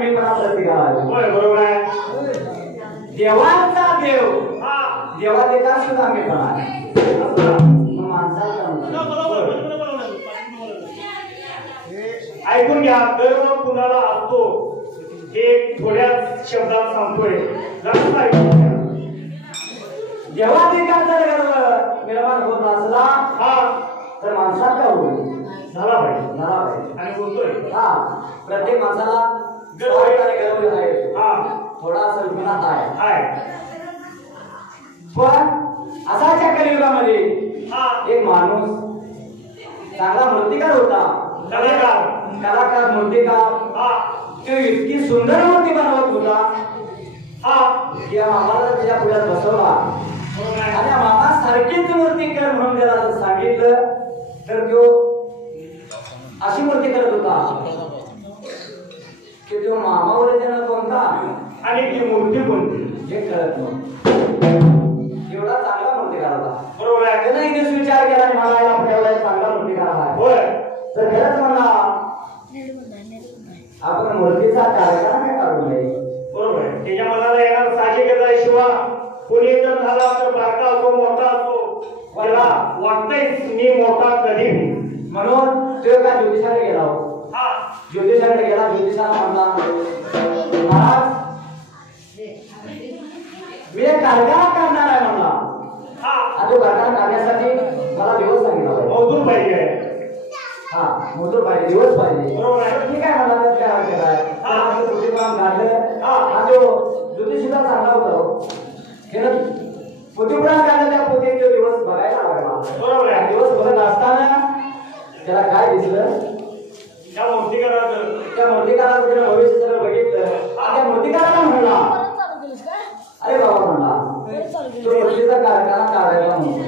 कमीपणा प्रतिकार होय बरोबर आहे देवाचा देव देवा देता सुद्धा कमीपणा माणसाला ऐकून घ्या गर्व कुणाला असतो हे थोड्या शब्दात सांगतोय जेव्हा देवाचा गर्व निर्माण होत असला तर माणसात काय होईल झाला पाहिजे आणि बोलतोय प्रत्येक माणसाला गर्व आहे थोडा संकुलात आहे पण असाच्या कलियुगामध्ये एक माणूस चांगला मूर्तिकार होता कलाकार मूर्तिकार तो इतकी सुंदर मूर्ती बनवत होता की मामाला त्याच्या पुढ्यात बसवला आणि मामा सारखीच मूर्ती कर म्हणून त्याला सांगितलं तर तो अशी मूर्ती करत होता की तो मामावर त्यानं कोणता आणि ती मूर्ती कोणती हे कळत नव्हतं एवढा चांगला मूर्तिकार होता बरोबर आहे त्यानं इथेच विचार केला आणि मला याला एवढा चांगला मूर्तिकार आहे होय तर खरंच मला आपण मूर्तीचा कार्यक्रम काय काढू नये बरोबर आहे त्याच्या मनाला येणार साहजिकच आहे शिवा कोणी जर झाला तर बारका असो मोठा असो त्याला वाटतंय मी मोठा कधी म्हणून तो एका ज्योतिषाकडे गेला ज्योतिषाकडे गेला ज्योतिषाला म्हणला महाराज मी एक कारखाना काढणार आहे म्हणला आणि तो कारखाना काढण्यासाठी मला दिवस सांगितला मजदूर पाहिजे मजूर पाहिजे दिवस पाहिजे बरोबर आहे ठीक आहे मला त्यात काय हरकत आहे काम काढलं आणि तो ज्योतिषीला चांगला होता पोथीपुराण काढलं त्या पोथीत तो दिवस बघायला लागला बरोबर आहे दिवस बघत असताना त्याला काय दिसलं त्या मूर्तिकाराचं त्यानं भविष्य सगळं बघितलं त्या मूर्तिकाराला म्हणला अरे बाबा म्हणला तो मूर्तीचा कारखाना काढायला म्हणतो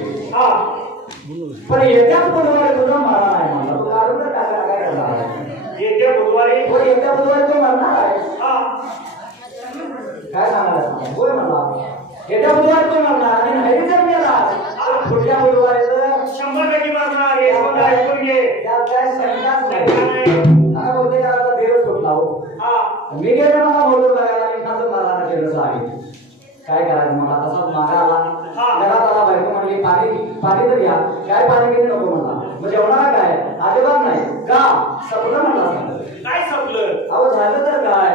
पण येत्याच बुधवारी तुझा मरण आहे म्हणला तो काढून तर कारखाना काय करणार आहे येत्या बुधवारी तो मरणार आहे काय सांगायला होय म्हणला येत्या बुधवारी तो मरणार आणि नाही जर मेला पुढच्या बुधवारी तर 100% मरणार हे पण ऐकून घे त्यात काय शंकाच नाही आता बोलते त्याला देव सुटला हो मी गेलो मला बोलतो बघायला आणि माझं मराठा केलं सांगितलं काय करायचं मला तसाच मागा आला घरात आला बायको म्हणली पाणी तर घ्या काय पाणी घेऊन नको म्हणला मग जेवणाला काय अजिबात नाही का सपलं म्हणला काय सपलं अहो झालं तर काय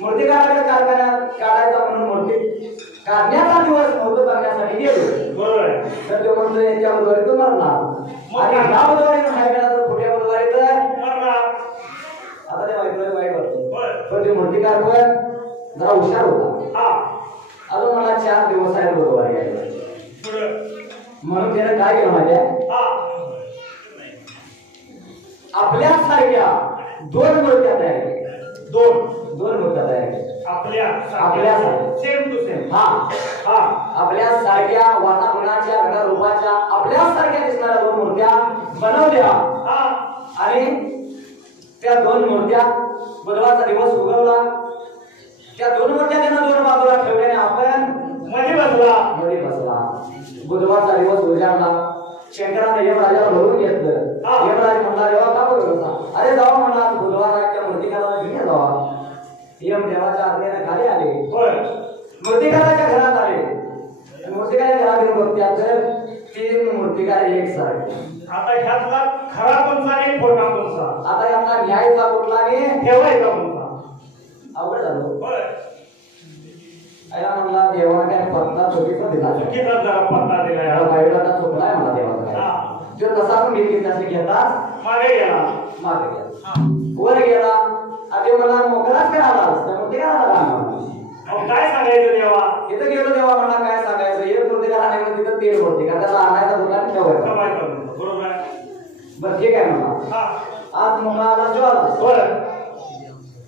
मूर्तिकाराकडे कारखान्यात काढायचा म्हणून मूर्ती काढण्याचा दिवस नव्हतं करण्यासाठी गेलो बरोबर तर तो म्हणतो यांच्या बुधवारी तो मरणार आणि ह्या बुधवारी नाही गेला तर पुढच्या बुधवारी तर मरणार आता त्या बायकोला वाईट वाटतो पण ते मूर्तिकार पण जरा हुशार होता अजून मला 4 दिवस आहे बुधवारी यायला म्हणून त्यानं काय केलं माझ्या आपल्यासारख्या 2 मूर्त्या तयार केल्या 2 मूर्त्या तयार केल्या आपल्या सेम टू सेम आपल्यासारख्या वातावरणाच्या रंगरूपाच्या आपल्यासारख्या दिसणाऱ्या 2 मूर्त्या बनवल्या आणि त्या 2 मूर्त्या बुधवारचा दिवस उगवला त्या 2 मूर्त्या त्यांना 2 बाजूला ठेवल्याने आपण मध्ये बसला बुधवारचा दिवस उजाडला शंकराने यमराजाला बोलवून घेतलं यमराज म्हणला देवा का बोलवता अरे जावा म्हणला बुधवार त्या मूर्तिकाराला घेऊन जावा यम देवाच्या आज्ञेने खाली आले मूर्तिकाराच्या घरात आले मूर्तिकाराच्या घरात येऊन बघत्या तर 3 मूर्तिकार एकसारखे आता ह्यातला खरा कोणता आणि खोटा कोणता आता यातला न्यायचा कुठला आणि ठेवायचा कोणता अवघड झालं आयला म्हणला देवाने काय पत्ता चुकीचा दिला बायोडाटा चुकलाय मला देवाचा जो तसा पण घेतली तसे घेताच मागे गेला वर गेला आता मला मोकळाच करायला असतं मग ते काय सांगायचं देवा इथं गेलो देवा म्हणला काय सांगायचं एक मूर्ती का आणि तिथं 3 मूर्ती का त्याला आणायचा दुकान ठेवायचा बरोबर बरं ठीक आहे म्हणला आज मोकळा आला जो आला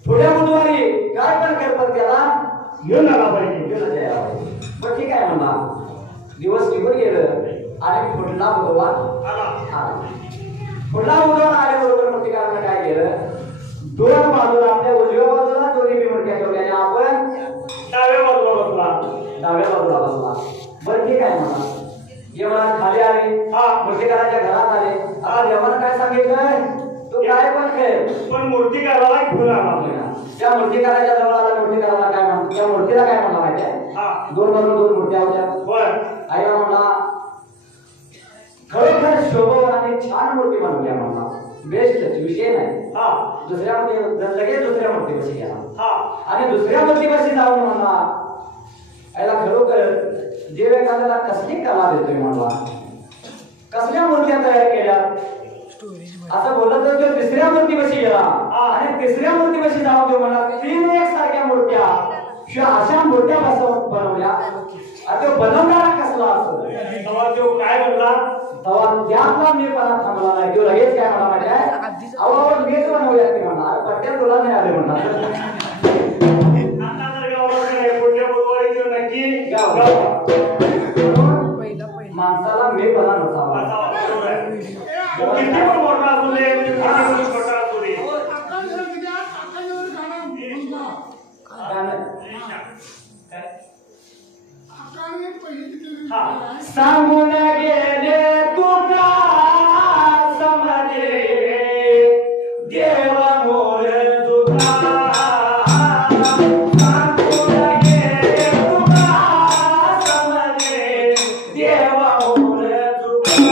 पुढ्या बुधवारी काय पण करतात त्याला घेऊन आला पाहिजे पण ठीक आहे म्हणला दिवस निघून गेलं आणि पुढला बुधवार आल्याबरोबर मूर्तिकारानं काय केलं 2 बाजूला आपल्या उजव्या बाजूला 2 मूर्त्या ठेवल्या आणि आपण डाव्या बाजूला बसला बरं ठीक आहे म्हणला यमराज खाली आले मूर्तिकाराच्या घरात आले आता देवानं काय सांगितलंय तो काय पण खेळ पण मूर्तिकाराला घेऊन आला त्या त्या मूर्तिकाराच्या जवळ आला. मूर्तिकाराला काय म्हणतो, त्या मूर्तीला काय म्हणला माहिती आहे, दोन मूर्त्या होत्या. आईला म्हणला खरोखर शोभवान आणि छान मूर्ती बनवल्या म्हणला, बेस्ट विषय नाही. दुसऱ्या लगेच दुसऱ्या मूर्तीपाशी गेला आणि दुसऱ्या मूर्तीपाशी जाऊन म्हणला आईला खरोखर देव एखाद्याला कसली कला देतोय म्हणला, कसल्या मूर्त्या तयार केल्या असं बोलत तो तिसऱ्या मूर्तीपाशी गेला आणि तिसऱ्या मूर्तीपाशी जाऊन तो म्हणला 3 एकसारख्या मूर्त्या अशा मूर्त्या बनवल्या. आणि तो बनवणारा कसला असतो तेव्हा तो काय म्हणला, तेव्हा त्यातला मी पण थांबला नाही. तो लगेच काय म्हणा माहिती आहे, अहो मीच बनवूया ते म्हणा, पट्ट्या तुला नाही आले म्हणा. माणसाला मी पण नसावा, किती पण मोठा असू दे, छोटा असू दे. सांगून गेले तुका समजे देवा मोर तुका, सांगून गेले तुका समजे देवा मोर तुका.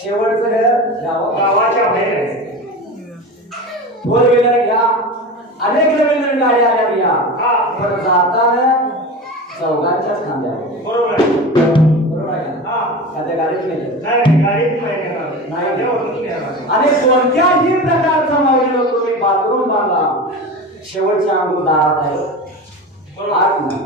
शेवटचं गावाच्या बाहेर फोर व्हीलर घ्या, अनेक नवीन गाडी आल्या घ्या, पण जाताना चौघांच्याच खांद्यावर. बरोबर आहे का, त्या गाडीत नाही. आणि कोणत्याही प्रकारचा माऊलीला तुम्ही बाथरूम बांधला, शेवटच्या अंगू दारात आहे, आत नाही.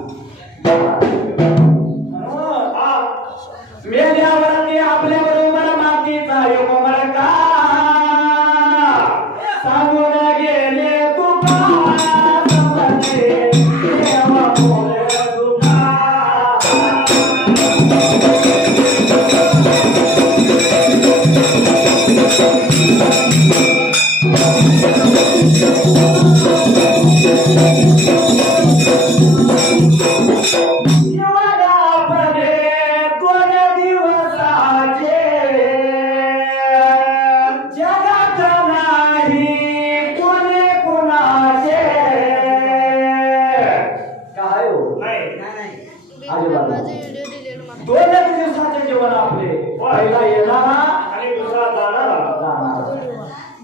मेल्यावरती आपल्या बरोबर मातीचा योग मरका, सांगून गेले तुका समजे देवा मोर तुका. दोनच दिवसाचे जीवन आपले, पहिला येणारा आणि दुसरा जाणारा.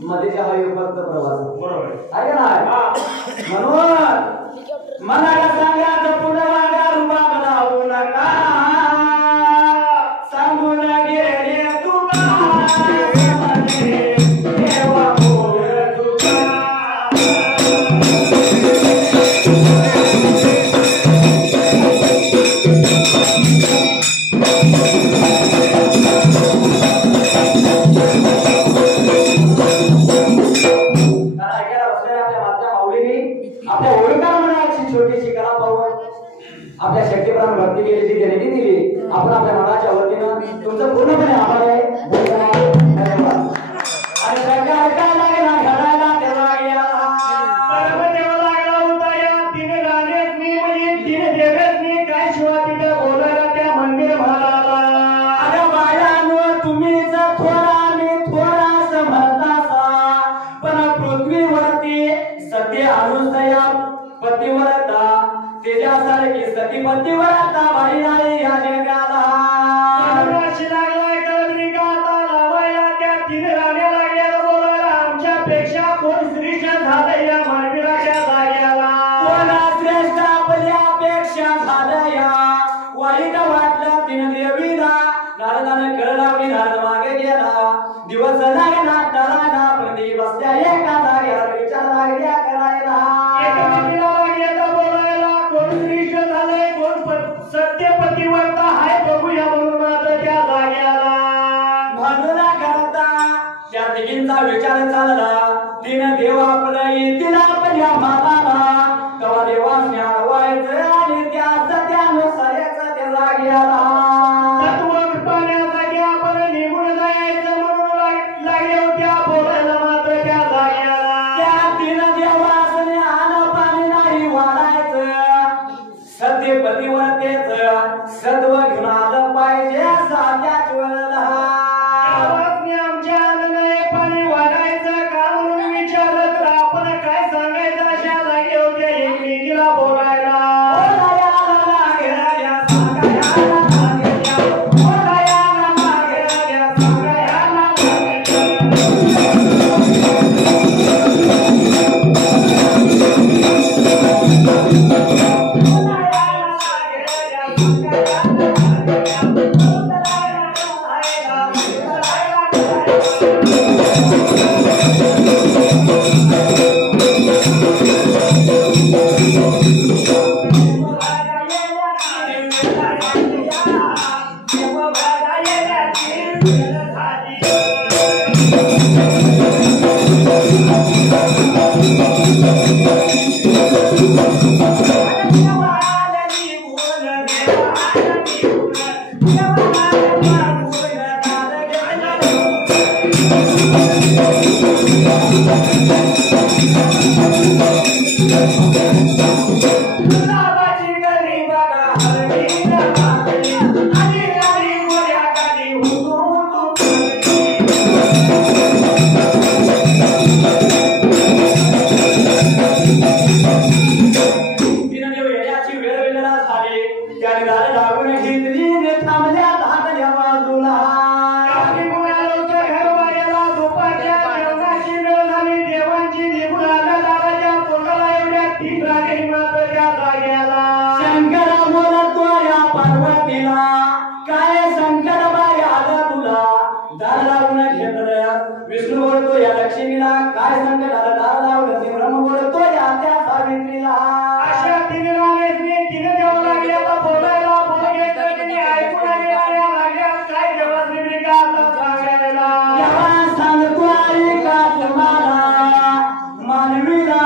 मध्येच्या हा फक्त प्रवास. बरोबर आहे का नाही. म्हणून मनाला सांगायचं पुन्हा मागा रुपा बनावू नका, सांगून गेले तुका समजे देवा मोर तुका. आपल्या ओळखा मनाची छोटीशी कला पाहून आपल्या शक्तीप्रमाण भक्ती केली, जी देणगी दिली, आपण आपल्या मनाच्या वतीनं तुमचं पूर्णपणे आभार आहे. धन्यवाद. आणि सरकार काय लागेल घडायला तेव्हा लागला होता या 3 राणेसनी, म्हणजे 3 देवेसनी काय शिवा तिथे बोलायला त्या मंदिर महाराला. अरे बाळांनो तुम्हीच थोडा मी थोडा समजतासा, पण पृथ्वीवरती सती अनुसया पतिव्रता त्याच्यासारखी सती पतिव्रता बाई नाही या जगाला. लागलाय कलरिकाता लावायला त्या 3 राण्या लागल्या बोलायला, आमच्यापेक्षा कोण श्रेष्ठ झालं या मानवीराच्या जाग्याला. कोण श्रेष्ठ आपल्यापेक्षा झालं या. वाईट वाटलं 3 देवीला, नारदाने कळ लावली, नारद मागे गेला. दिवस लागला टळाला, प्रति बसल्या एका जाग्यावर विचार लागल्या करायला. एकमेकीला लागल्या बोलायला, कोण श्रेष्ठ झालंय कोण तिघींचा विचार चालला तीन देव आपलं येतील आपण या माताला तेव्हा देवास न्यावायचं आणि त्या सत्यानुसाराचा त्या जाग्याला तत्व पाण्यासाठी आपण निघून जायचं म्हणून लागले होत्या बोलायला मात्र त्या जाग्याला त्या तीन देवास ज्ञान पाणी नाही वाढायचं सत्य पतिवर्तेच सत्व घेऊन आलं पाहिजे साध्याच वेळेला आमच्या नाही पाणी वाढायचं का म्हणून विचारलं तर आपण काय सांगायचं अशा जागे होत्या एकमेकीला बोलायला विष्णू बोलतो या लक्ष्मीला काय संकट आलं दार लावलं ते ब्रह्म बोलतो या त्या सावित्रीला अशा तीन राणींनी तीन देव लागले आता बोलायला बोलगे त्यांनी ऐकून लागल्या काय देवाची भूमिका आता सांगायला देवा सांगतो ऐका तुम्हाला मानवीला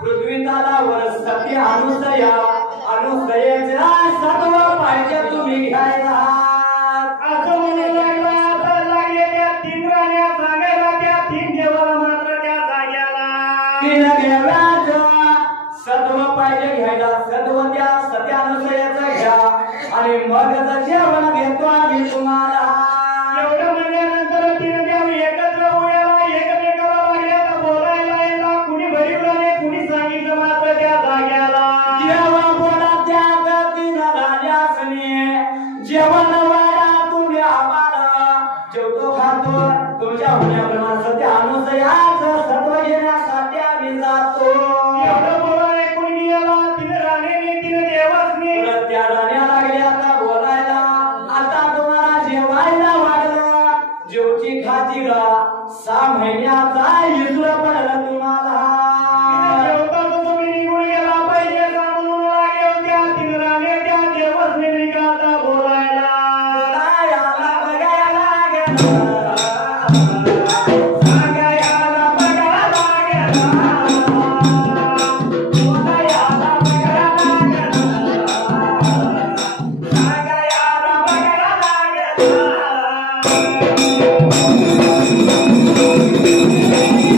पृथ्वीताला वर सत्य अनुसया अनुसयेचा सर्व पाहिजे तुम्ही घ्यायला असं म्हणू लागला आता लागले त्या तीन राण्या सांगायला त्या तीन देवाला मात्र त्या जाग्याला तीन देवाचं सत्व पाहिजे घ्यायला सत्व त्या सत्यानुसयाचं घ्या आणि मग जेवण देतो आम्ही तुम्हाला एवढं म्हणल्यानंतर तीन देव एकत्र होऊया एकमेकाला लागले तर बोलायला येता कुणी भरिवलं कुणी सांगितलं मात्र त्या जाग्याला जेव्हा बोला त्या तीन राजासने जेवण वाढा तुम्ही आम्हाला जेवतो खातो तुमच्या होण्याप्रमाणे सत्य अनुसयाचं सत्व घेण्यासाठी आम्ही जातो एवढं बोलाय कोणी गेला तीन राणीने तीन देवासनी त्या राण्या लागल्या आता बोलायला आता तुम्हाला जेवायला वाढलं जेवची खाती 6 महिन्याचा इजलं पडलं तुम्हाला जेवता तुम्ही निघून गेला पाहिजे म्हणून लागले होत्या तीन राण्या त्या देवासनी निघाला बोलायला Thank you.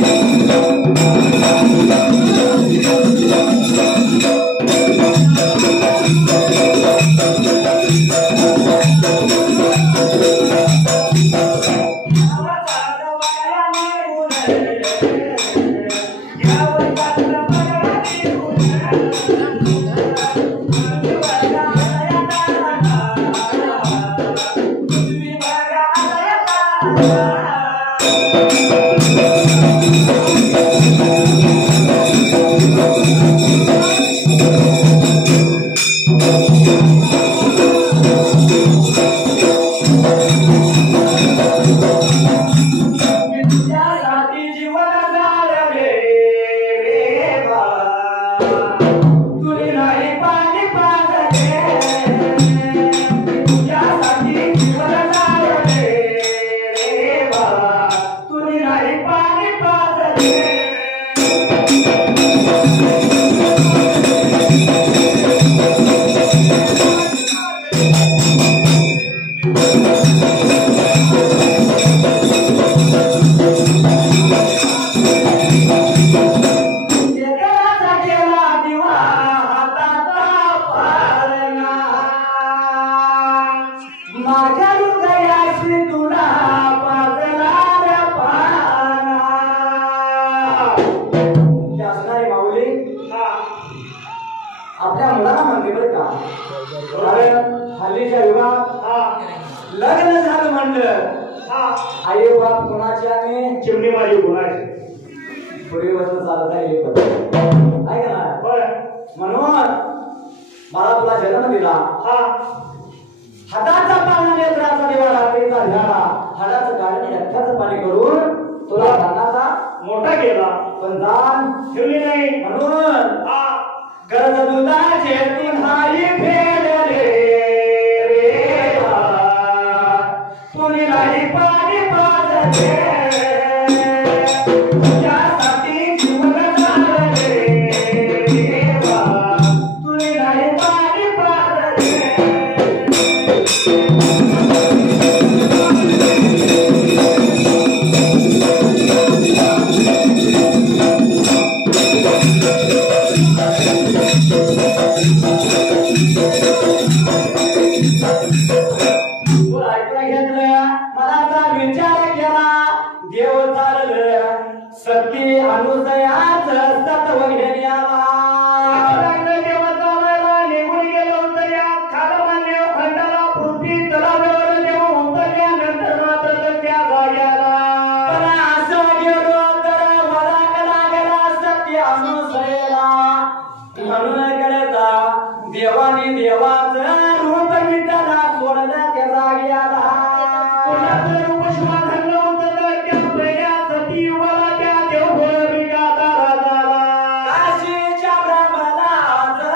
माझ्या हृदयाशी तुला पाजणाऱ्या पाना ते असणारी माऊली आपल्या मुलाला म्हणते बरं का, कारण हल्लीच्या युगात लग्न झालं म्हणलं आई बाप कोणाचे आणि चिमणी माझी कोणाची पूर्वी वचन चालत आहे हे पद्धत. आहे का नाही? म्हणून मला तुला जन्म दिला, हाताचा पाणी नेत्राचा दिवा रात्रीचा झाला, हाडाचं गाडण रक्ताचं पाणी करून तुला धानाचा मोठा केला पण दान ठेवली नाही. म्हणून गरज दुधाचे तुन्हाही फेल रे तुनी नाही पाणी पाजले त्यासाठी जीवन झालं रे तुनी नाही पाणी पाजले. सती अनुसयाच सत्व घेण्याला देवा चालायला निघून गेलो तर या खालमान्य खंडाला पृथ्वी तलावावर देव उतरल्यानंतर मात्र त्या जाग्याला पण असं गेलो तर मला लागला सती अनुसयेला म्हणून कळता देवाने देवाचं रूप विटाला सोडलं त्या जाग्याला. कोणाचं रूप श्वाधरलं होतं तर त्या प्रिया सती युगाला त्या देवघर विगाता झाला. काशीच्या ब्रह्मनाचं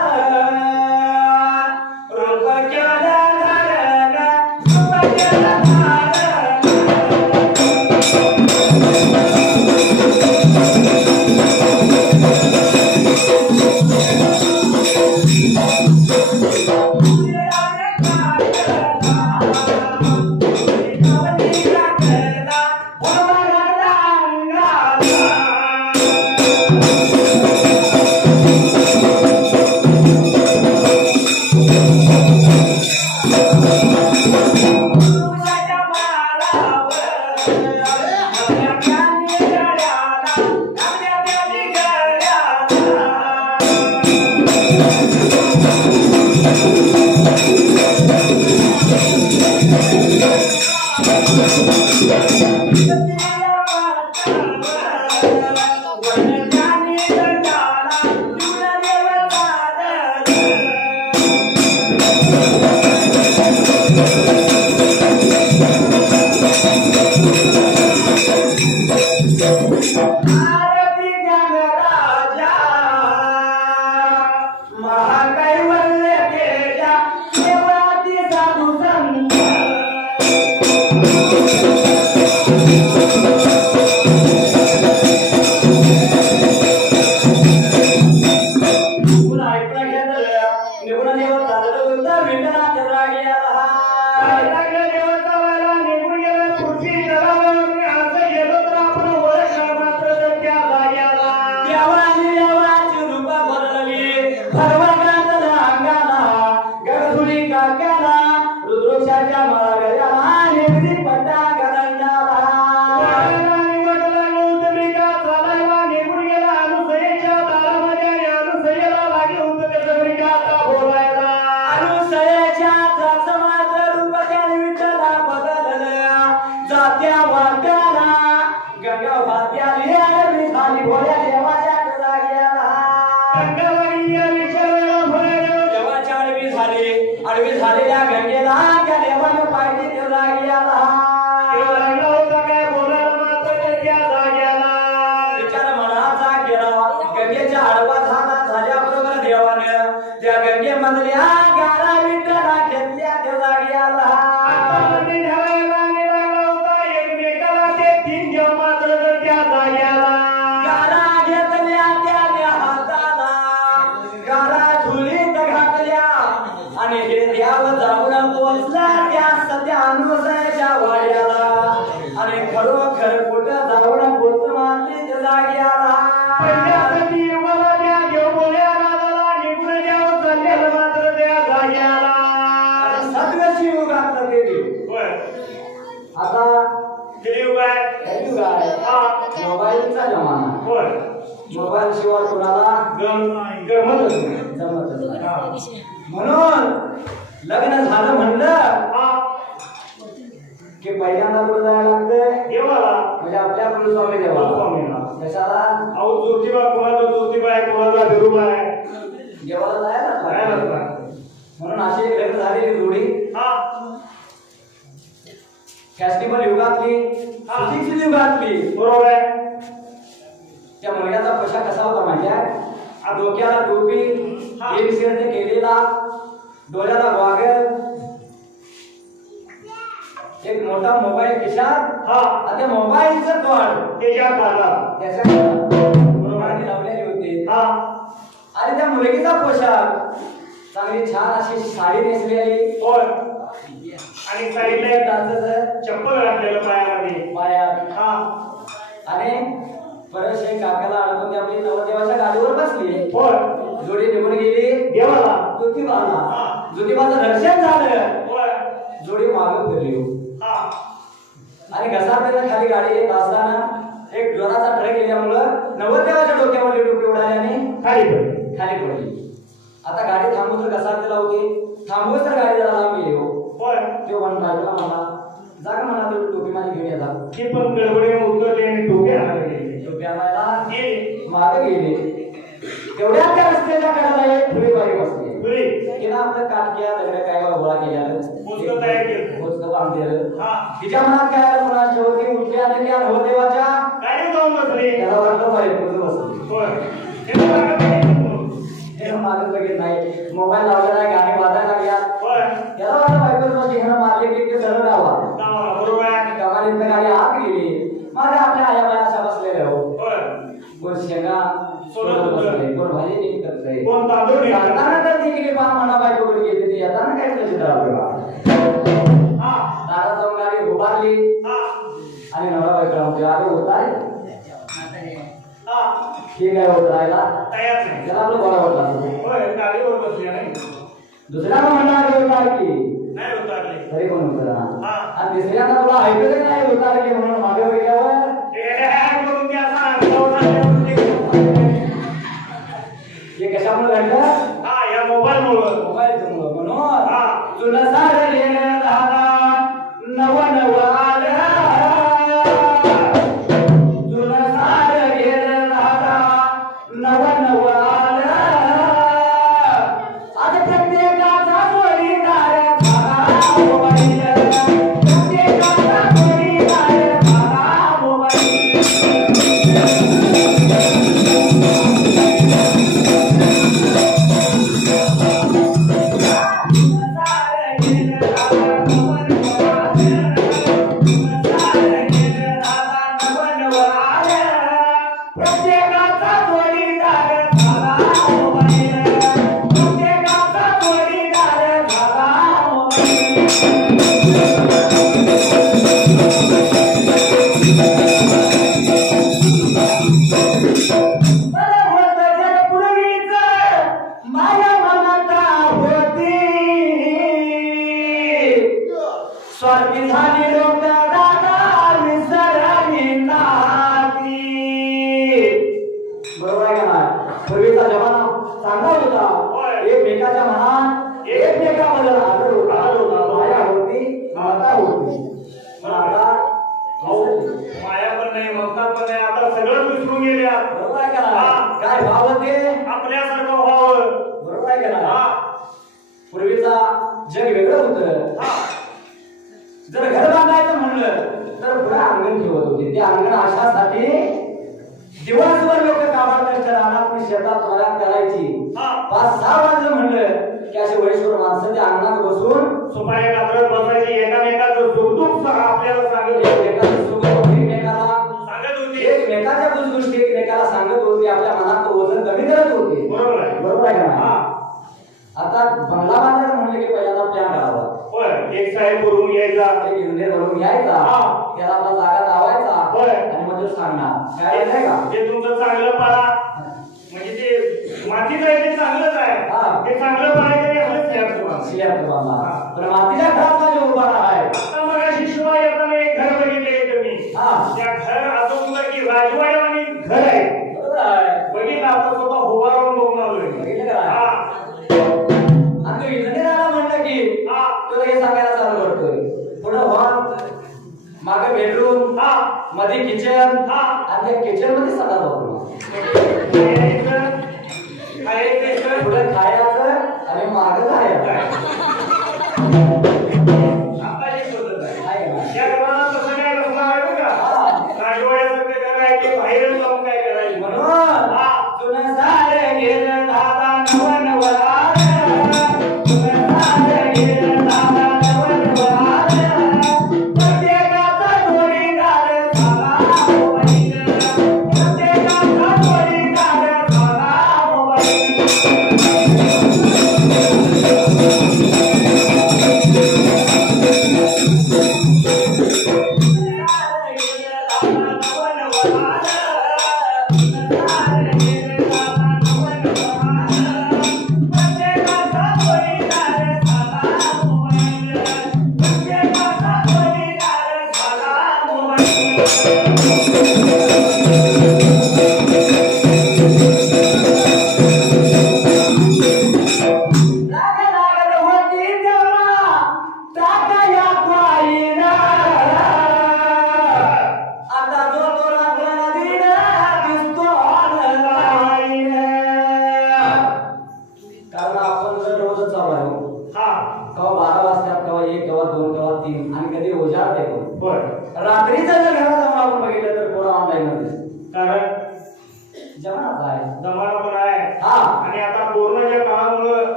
रूप केलं धारण, रूप केलं धारण. आडवी झालेल्या गंगेला त्या देवानं पाहिजे त्या जाग्याला. विचार मनाचा केला गंगेच्या आडवा झाल्याबरोबर देवानं त्या गंगेमधल्या गारा विटाला घेतल्या त्या जाग्याला. एकमेकाला ते तीन देव मात्र त्या जाग्याला गारा घेतल्या त्या हाताला, गारा धुलीत घातल्या आणि हे देव जाऊन पोचला त्या सत्या अनुसयाच्या वाड्याला. आणि खरोखर कुठं जाऊन पोच मारली त्या जाग्याला. पहिल्यासाठी मला त्या देवळ्या राजाला निघून द्यावं चाललेलं मात्र त्या जाग्याला. सद्गती युगात ते आता कलियुग आहे. कलियुग आहे. मोबाईलचा जमाना. होय. मोबाईल शिवाय कोणाला गमतच नाही. जमतच नाही. म्हणून लग्न झालं म्हणलं की पहिल्यांदा कुठं जायला लागतंय देवाला. म्हणजे आपल्या कुलस्वामी देवाला. कशाला? अहो ज्योतिबा, कोणाचा ज्योतिबा आहे, कोणाचा बिरुबा आहे, देवाला जायला जायला. म्हणून अशी एक लग्न झालेली जोडी फॅस्टिवल युगातली, सुशिक्षित युगातली. बरोबर आहे. त्या मुलग्याचा पोशाख कसा होता माहिती आहे? डोक्याला टोपी, एक शर्ट केलेला, डोळ्याला गॉगल, एक मोठा मोबाईल खिशात, आणि त्या मोबाईलचं कड त्याच्या बरोबर लावलेली होती. आणि त्या मुलगीचा पोशाख चांगली छान अशी साडी नेसलेली, आणि साईडला एक डान्सचं चप्पल घातलेलं पायात. आणि परत शेख काकाला अडकून ती आपली नवरदेवाच्या गाडीवर बसली. जोडी निघून गेली देवाला, ज्योतिबाला. ज्योतिबाचं दर्शन झालं, जोडी मागं फिरली. आणि घसारलेल्या खाली गाडी येत असताना एक जोराचा ट्रक गेल्यामुळं नवरदेवाच्या डोक्यावरली टोपी उडाली आणि खाली पडली. आता गाडी थांबून तर घसारलेला होती, थांबूच तर गाडी जरा लांब गेली. तो वन ड्रायव्हरला म्हणा, जागा म्हणा तेवढी टोपी माझी घेऊन येतात. ती पण गडबडीने उतरली आणि टोपी आणायला गेली. टोपी आणायला मागे गेली. तेवढ्या त्या रस्त्याच्या कडेला एक फुली बाई बसली. तिनं आपलं काटक्या दगड्या काय गोळा केल्या, मोजकं तयार केलं, मोजकं बांधलेलं. तिच्या मनात काय आलं, कोणा शेवटी उठली आणि त्या नवरदेवाच्या गाडीत जाऊन बसली. त्याला वाटलं बायकोचं बसली. मागत बघित नाही, मोबाईल लावलेला आहे, गाणी वाजायला लागल्या. त्याला वाटलं बायकोचं बसली, ह्यानं मारले की ते सरळ गावा. कमालीतनं गाडी आत गेली. माझ्या आपल्या आया बाया अशा बसलेल्या हो. कोण शेंगा सोडत बसले, कोण भाजी नीट करतंय, कोण तांदूळ नीट करतंय. जाताना तर तिकडे पान म्हणा बायकोकडे गेली, ती येताना काय लक्ष धरावं. दारात जाऊन गाडी उभारली आणि नवरा बायकोला म्हणतो, अरे होत आहे ठीक आहे, होत राहिला तयार नाही. त्याला आपलं गोळा वाटला. गाडीवर बसली नाही, दुसऱ्याला म्हणणार होणार की नाही उतारली, तरी कोण उतरणार. आणि तिसऱ्यांदा तुला ऐकलं नाही उतार की म्हणून मागे गेल्यावर हे कशामुळे घडलं? या मोबाईलमुळं. मोबाईलमुळं. म्हणून तुला सारं दादा नव नव आलं, तुला सारं गेलं दादा नव नव आलं. आता प्रत्येकाचा जोडीदार झाला मोबाईल, प्रत्येकाचा जोडीदार झाला मोबाईल. स्वार्थी झाली लोक दादा विसरली नाती. बरोबर आहे का नाही? पूर्वीचा जमाना चांगला होता. एकमेकाच्या मनात एकमेकाबद्दल आदर होता, माया होती, ममता होती. आता माया पण नाही, ममता पण नाही, आता सगळं विसरून गेल्या. बरोबर आहे का नाही? काय व्हावं ते आपल्यासारखं व्हावं. बरोबर आहे का नाही? पूर्वीचा जग वेगळं होतं. जर घर बांधायचं म्हणलं तर पुढे अंगण ठेवत होते. ते अंगण अशासाठी दिवसभर लोक कामात कष्ट राहणार, शेतात मरात करायची. 5-6 वाजलं म्हणलं की असे वयस्कर माणसं त्या अंगणात बसून सुपारी कात्रत बसायची, एकामेकाचं सुखदुःख आपल्याला सांगत, एकमेकाचं सुख एकमेकाला सांगत होती, एकमेकाच्या गोष्टी एकमेकाला सांगत होती, आपल्या मनात वजन कमी करत होते. बरोबर आहे. बरोबर आहे का? आता बंगला बांधायचं म्हणलं की पहिल्यांदा प्लॅन करावा. एक साहेब भरून घ्यायचा, एक इंजिनियर भरून घ्यायचा, त्याला आपला जागा लावायचा आणि मग तो सांगणार काय नाही का ते तुमचं चांगलं पाडा, म्हणजे ते मातीचं आहे ते चांगलंच आहे, ते चांगलं पाडायचं स्लॅब बांधला. पण मातीच्या घरात जो उभा आहे आता मग शिशुवा येताना एक करतोय पुढे हॉल मागे बेडरूम मध्ये किचन आणि त्या किचन मध्ये सगळा वापरू पुढे खायचं आणि मागे जायचं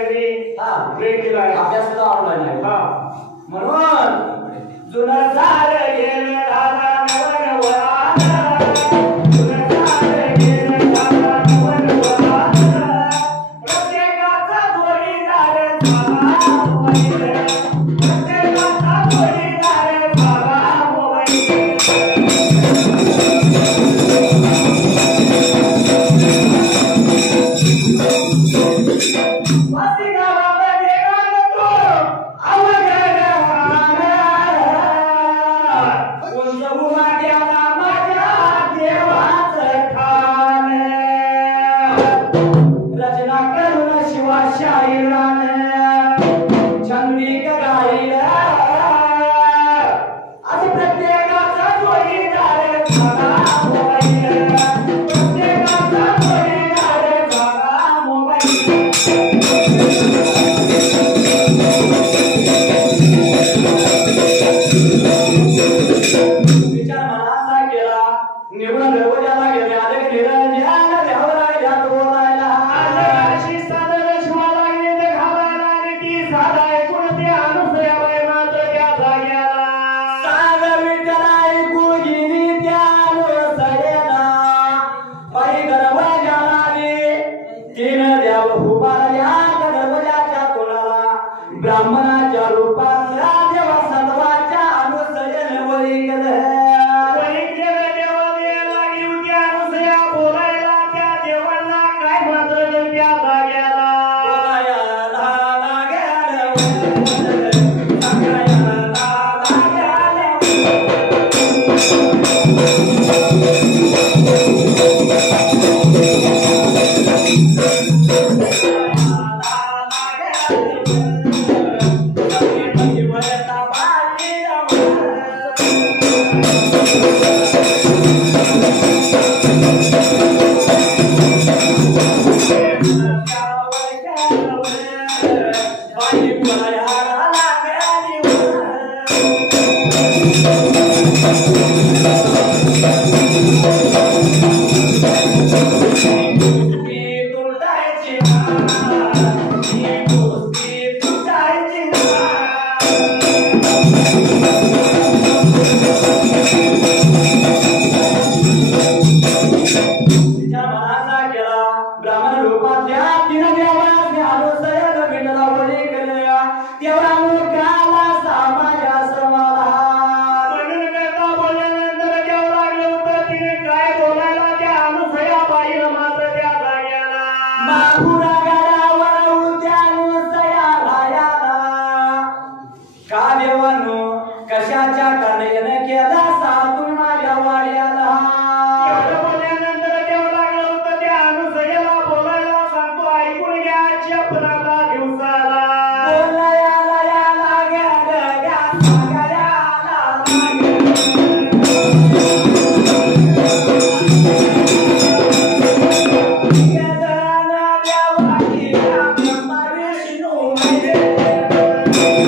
बोलायला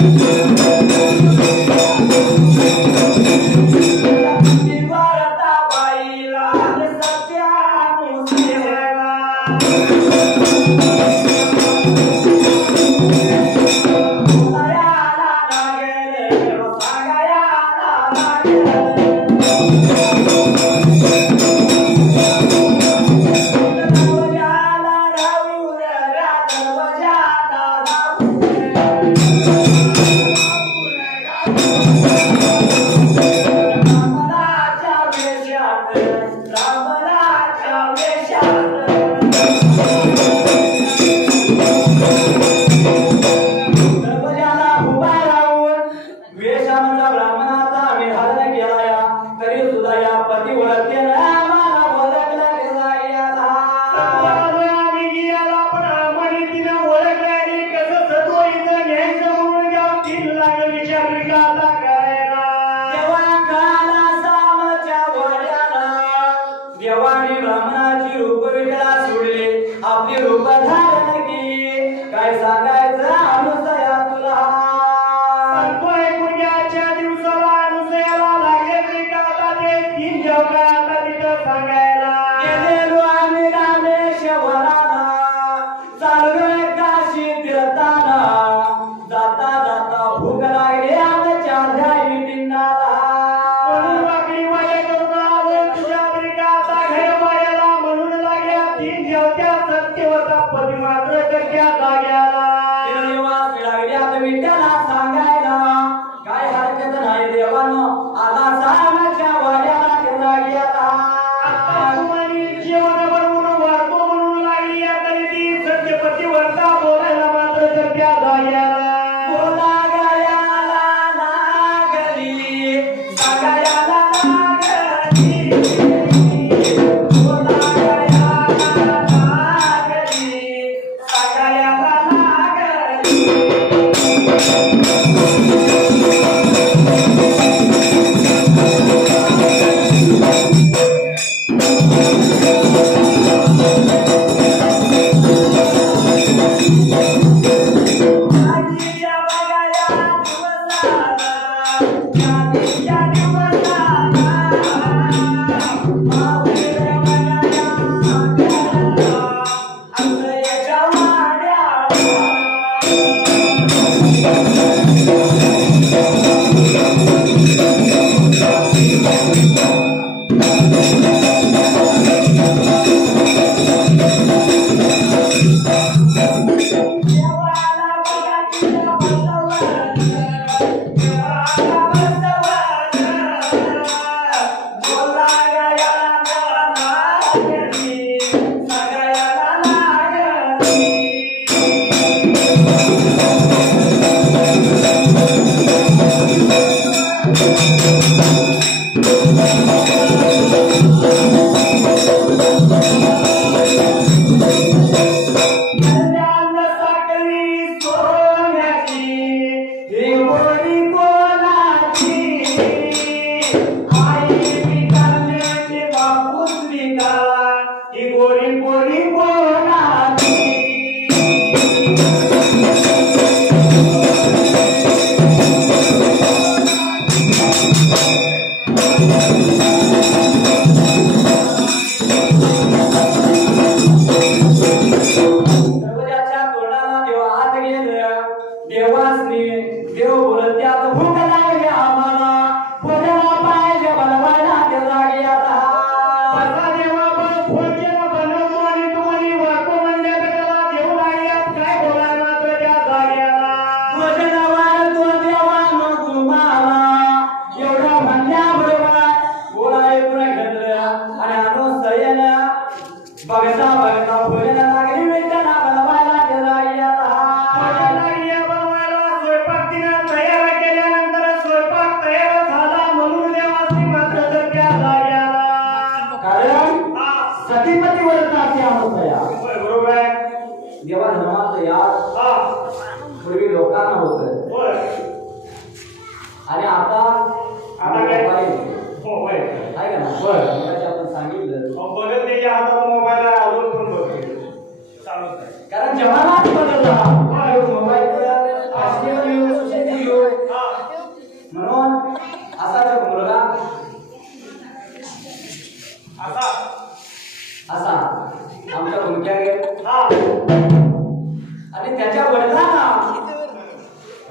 Thank you.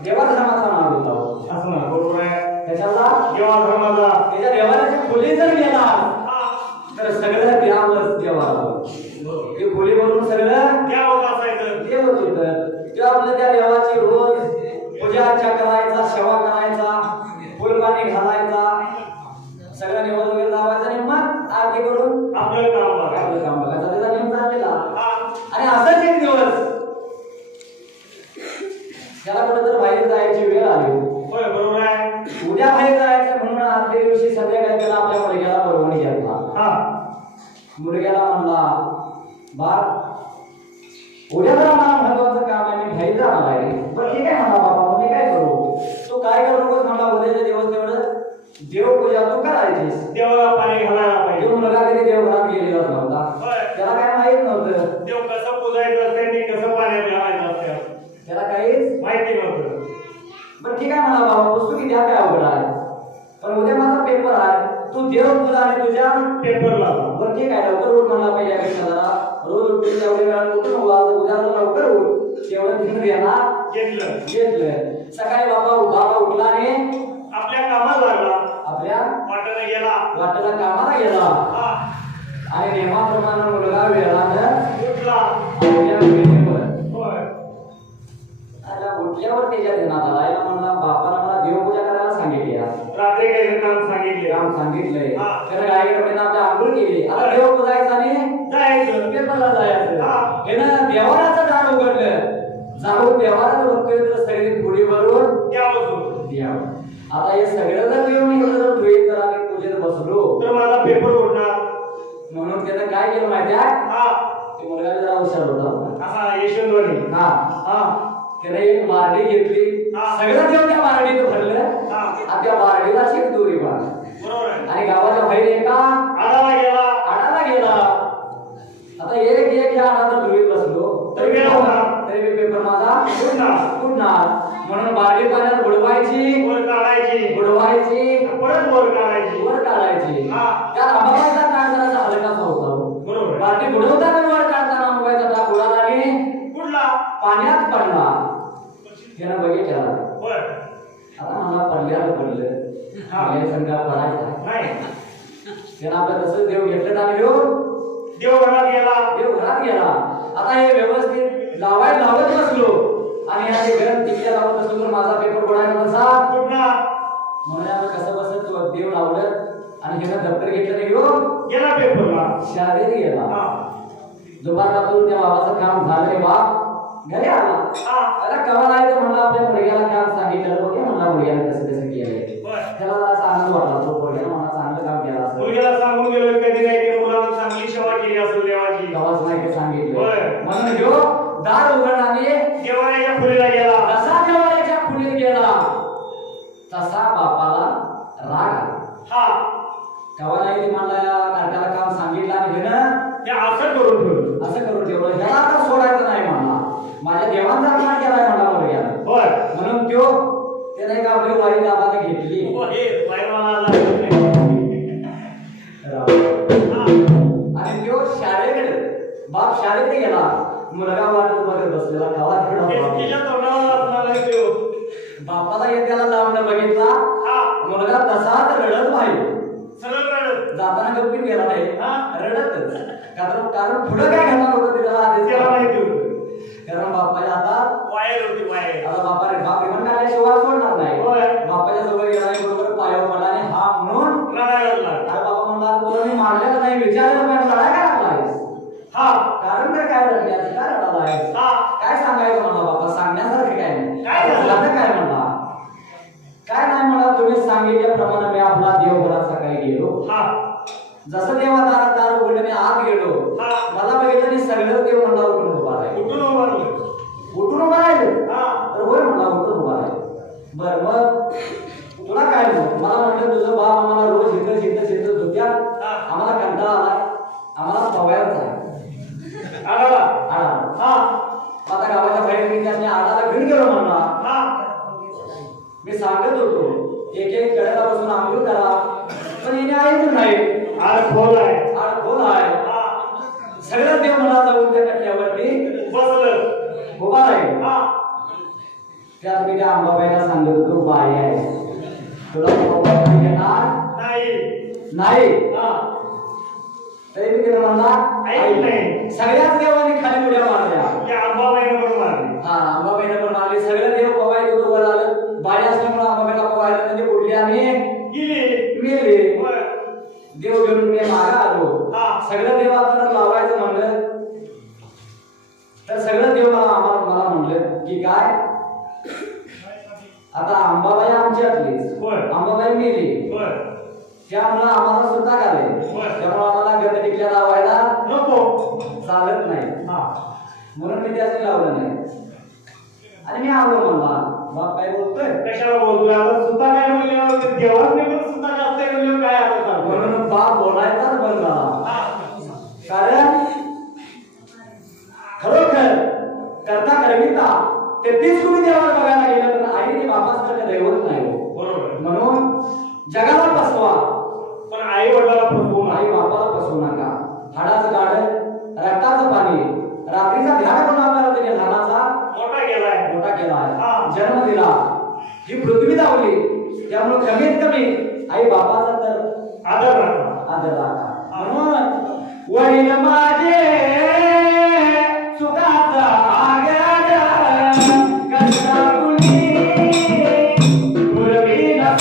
देवा धर्माचा नाव होता असं ना बरोबर आहे त्याच्याला देवा धर्माचा त्याच्या देवाच्या खोली जर गेला तर सगळं देवावरच देवाला ते खोली म्हणून सगळं देव असायचं देवच होतं ते आपल्या त्या देवाची रोज पूजा अर्चा करायचा सेवा करायचा फुलपाणी घालायचा सगळं निवड वगैरे लावायचा आणि मग आरती करून आपलं काम बघायचा त्याचा नियम चाललेला आणि असाच एक दिवस त्याला कुठं तर बाहेर जायची वेळ आली होय बरोबर आहे उद्या बाहेर जायचं म्हणून आदल्या दिवशी संध्याकाळी त्याला आपल्या मुलग्याला बोलवून घेतला मुलग्याला म्हणला बाळ उद्या तर आम्हाला महत्वाचं काम आहे मी बाहेर जाणार आहे पण ठीक आहे म्हणला बाबा मी काय करू तू काय करू नकोस म्हणला उद्याच्या दिवस तेवढं देवपूजा तू करायचीस देवाला पाणी घालायला पाहिजे तो मुलगा कधी देवघरात गेलेलाच नव्हता त्याला काय माहित नव्हतं देव कसं पूजायचं असते आणि कसं पाण्यात घालायचं असते त्याला काहीच माहिती नव्हतं बरं ठीक आहे म्हणा बाबा पुस्तकी द्या काय अवघड आहे पण उद्या माझा पेपर आहे तू देव तुझा आणि तुझ्या पेपरला बरं ठीक आहे लवकर उठ म्हणला पहिल्यापेक्षा जरा रोज उठून तेवढ्या वेळा उठून उद्या लवकर उठ तेवढं तिथून घेतलं सकाळी बाबा उठला आणि आपल्या कामाला लागला आपल्या वाटेला कामाला गेला आणि नेमाप्रमाणे मुलगा वेळानं उठल्यावर त्याच्या ध्यानात आला याला म्हणला बापाला मला देवपूजा करायला सांगितली रात्री काही काम सांगितलंय त्यानं गायकडे आपल्या आंघोळ केली आता देव पूजायचं आणि जायचं पेपरला जायचं यानं देवाराचं दार उघडलं जाऊन देवाला बघतोय तर सगळी पुढे भरून द्यावं आता हे सगळं जर देव आम्ही पूजेत बसलो तर मला पेपर उडणार म्हणून त्यानं काय केलं माहिती आहे ते मुलगा जरा हुशार होता असा यशवंतवाडी त्याने एक बारडी घेतली सगळं देव त्या बारडीत भरलं आणि त्या बारडीला एक दोरी बांधली आणि गावाच्या बाहेर एका आडाला गेला आता एक या आडाला दोरीत बसलो तरी पेपर माझा फुटणार म्हणून बारडी पाण्यात बुडवायची परत वर काढायची त्या अंबाबाईचा काळ जरा हलकासा होता बारडी बुडवताना वर काढताना अंबाबाईचा टाक उडाला आणि पाण्यात पडला त्यानं बघितलं आता मला पडल्याला पडलं संघा पडायचा त्यानं आपलं तसंच देव घेतलं आणि देव घरात गेला आता हे व्यवस्थित लावत बसलो आणि याचे घर तिकडे लावत बसलो तर माझा पेपर पडायला कसा म्हणून कसं बसत देव लावलं आणि त्यानं दप्तर घेतलं आणि गेला पेपरला शाळेत गेला दुपारपासून त्या बाबाचं काम झालं बाप घरी आला त्याला कवा आहे तर म्हणला आपल्या मुलग्याला काम सांगितलं ओके म्हणला मुलग्याला कसं केलंय त्याला जरा आनंद वाटला तो मुलग्याला म्हणा चांगलं काम केलं असं मुलग्याला सांगून गेलो कधी नाही की मुलाला चांगली सेवा केली असेल देवाची गावाच नाही सांगितलं म्हणून ह्यो दार उघडला देवाऱ्याच्या खुलीला गेला जसा देवाऱ्याच्या खुलीत गेला तसा बापाला राग आला कवा नाही ती म्हणला कार्ट्याला काम सांगितलं आणि असं करून ठेवलं ह्याला आता सोडायचं नाही म्हणला माझ्या देवांचा अपमान केलाय म्हणला मुलग्याला म्हणून त्याने एक आपली वारी दाबाने घेतली आणि तो शाळेकडे बाप शाळेकडे गेला मुलगा वाटत बघत बसलेला बापाला त्याला लांबणं बघितला मुलगा तसाच रडत व्हायला जाताना गप्पीत गेला नाही रडतच कारण पुढे काय घडणार होतं त्याला माहिती होतं कारण बापाला आता बापा रिमन काढल्याशिवाय सोडणार नाही बापाच्या जवळ गेला बरोबर पायावर पडला आणि हा म्हणून अरे बाबा म्हणला तुला मी मारलेलं नाही विचारलं पण लढाय काय लागलायस कारण काय रडल्यास काय रडालायस काय सांगायचं म्हणला बाबा सांगण्यासारखं काय नाही काय म्हणला काय नाही म्हणला तुम्ही सांगितल्याप्रमाणे मी आपला देवघरात सकाळी गेलो जसं देवा दार उघडलं मी आत गेलो मला बघितलं आणि सगळं देव म्हणला उठून उभा राहील तर होय म्हणला उठून उभा राहील बरं मग तुला काय मला म्हटलं तुझं बाप आम्हाला रोज इथं धुत्या आम्हाला कंटाळा आलाय आम्हाला पवायलाच आहे आता गावाच्या बाहेर मी त्याने आडाला घेऊन गेलो म्हणला मी सांगत होतो एक कडेला बसून आंघोळ करा पण हिने ऐकून नाही आड खोल आहे सगळं देव मला जाऊन त्या कट्ट्यावरती बसलं उभा राहील त्यात मी त्या अंबाबाईला सांगत होतो बाई आहे तुला मोबाईल घेणार नाही तरी मी तिला म्हणला ऐक नाही सगळ्याच देवांनी खाली उड्या मारल्या अंबाबाईने पण मारली अंबाबाईने पण मारली सगळे देव पवाय गेलो वर आलं बाई असल्यामुळे अंबाबाईला पवायला म्हणजे उडली आणि मेले देव घेऊन मी मागा आलो सगळं देव आपण लावायचं म्हणलं तर सगळं देव मला म्हणलं की काय आता अंबाबाई आमच्यातलीच अंबाबाई मेली त्यामुळे आम्हाला सुद्धा आले त्यामुळे आम्हाला गंध टिकल्या लावायला नको चालत नाही म्हणून मी त्याचे लावलं नाही आणि मी आवडलो म्हणला बाप काय बोलतोय कशाला बोलतोय आता सुद्धा काय म्हणल्यावर देवाने पण सुद्धा जास्त म्हणल्यावर काय आता म्हणून बाप बोलायचाच बंद झाला कारण खरोखर करता करविता ते तीच तुम्ही देवाला बघायला गेलं तर आईने बापासारखं दैवत नाही बरोबर म्हणून जगाला फसवा पण आई वडिलाला फसवू आई बापाला फसवू नका हाडाचं गाड रक्ताचं पाणी रात्रीचा ध्यान करून आपल्याला त्याच्या धानाचा मोठा केलाय जन्म दिला ही पृथ्वी दावली त्यामुळे कमीत कमी आई बापाचा तर आदर राखा म्हणून वडील माझे सुखाचा आगड कष्टातुनी पुरविला